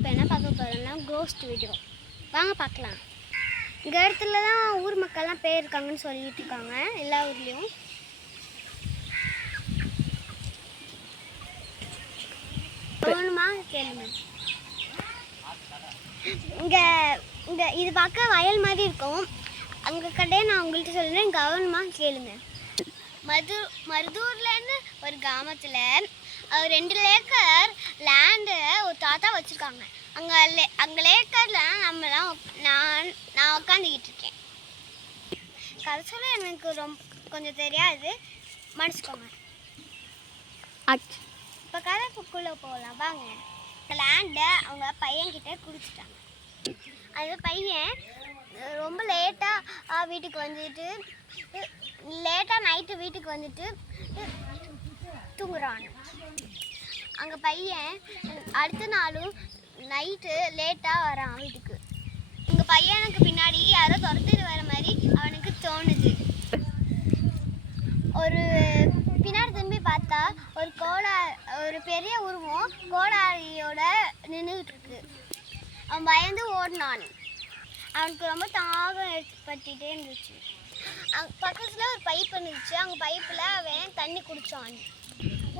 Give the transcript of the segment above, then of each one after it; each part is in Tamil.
இப்போ என்ன பார்க்க போகிறோம்னா கோஸ்ட் வீடியோ. வாங்க பார்க்கலாம். இந்த இடத்துல தான் ஊர் மக்கள்லாம் பேர் இருக்காங்கன்னு சொல்லிட்டு இருக்காங்க எல்லா ஊர்லேயும். வேணுமா கேளுங்க. இங்கே இங்கே இது பார்க்க வயல் மாதிரி இருக்கும். அங்கே கடையை நான் உங்கள்கிட்ட சொல்லுறேன், கவனமா கேளுங்க. மருதூர்லன்னு ஒரு கிராமத்தில் 2 ஏக்கர் லேண்டு ஒரு தாத்தா வச்சுருக்காங்க. அங்கே லேக்கரில் நான் உட்காந்துக்கிட்டு இருக்கேன். கதை சொல்ல எனக்கு கொஞ்சம் தெரியாது, மன்னிச்சுக்கோங்க. இப்போ கதைக்குள்ளே போகலாம் வாங்க. லேண்டை அவங்க பையன்கிட்ட கொடுத்துட்டாங்க. அது பையன் ரொம்ப லேட்டாக வீட்டுக்கு வந்துட்டு நைட்டு வீட்டுக்கு வந்துட்டு தூங்குறான். அங்கே பையன் அடுத்த நாளும் நைட்டு லேட்டாக வரான் வீட்டுக்கு. எங்கள் பையனுக்கு பின்னாடி யாரோ துரத்துட்டு வர மாதிரி அவனுக்கு தோணுது. ஒரு பின்னாடி திரும்பி பார்த்தா ஒரு பெரிய உருவம் கோடாரியோட நின்றுட்டு இருக்கு. அவன் பயந்து ஓடினான். அவனுக்கு ரொம்ப தாகம் ஏற்பட்டுட்டே இருந்துச்சு. பக்கத்தில் ஒரு பைப் இருந்துச்சு. அங்கே பைப்பில் அவன் தண்ணி குடித்தான்.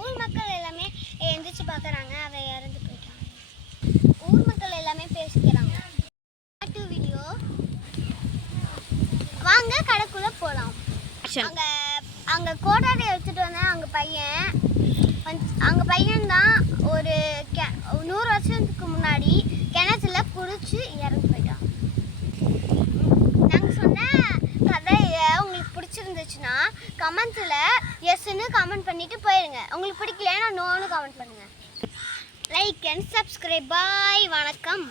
ஊர் மக்கள் எல்லாமே எந்திரிச்சு பார்க்குறாங்க, அவன் இறந்து போயிட்டான். ஊர் மக்கள் எல்லாமே பேசிக்கிறாங்க. வீடியோ வாங்க கடைக்குள்ளே போகலாம். அங்கே கோடாரி எடுத்துகிட்டு வந்தேன். அங்கே பையன்தான் ஒரு 100 வருஷத்துக்கு முன்னாடி கிணத்துல குடிச்சு இறந்து போயிட்டான். நாங்கள் சொன்ன கதை உங்களுக்கு பிடிச்சிருந்துச்சுன்னா கமெண்ட்ஸில் எஸ்ன்னு கமெண்ட் பண்ணிவிட்டு போயிடுங்க. உங்களுக்கு பிடிக்கலன்னா நோன்னு கமெண்ட் பண்ணுங்கள். Like and subscribe. பாய், வணக்கம்.